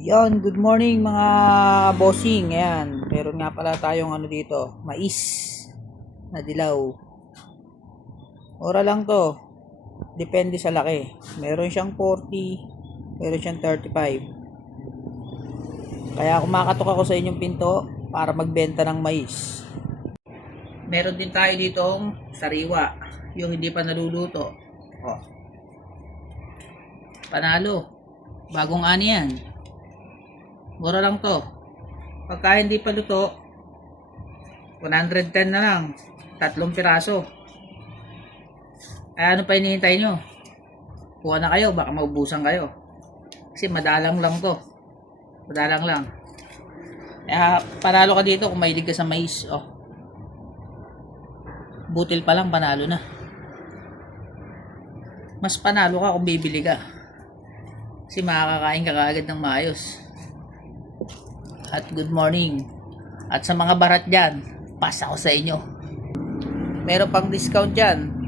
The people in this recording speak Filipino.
Yon, good morning mga bossing. Ayan, meron nga pala tayong dito, mais na dilaw. Ora lang to. Depende sa laki. Meron siyang 40, meron siyang 35. Kaya kumakatok ako sa inyong pinto para magbenta ng mais. Meron din tayo ditong sariwa, yung hindi pa naluluto. Oh. Panalo. Bagong ani yan. Mura lang to. Pagka hindi pa luto, 110 na lang. 3 piraso. Ano pa hinihintay nyo? Kuha na kayo, baka maubusan kayo. Kasi madalang lang to. Madalang lang. Kaya panalo ka dito kung mahilig ka sa mais. Oh. Butil pa lang, panalo na. Mas panalo ka kung bibili ka. Kasi makakakain ka kaagad ng maayos. At good morning. At sa mga barat dyan, pass ako sa inyo. Meron pang discount dyan.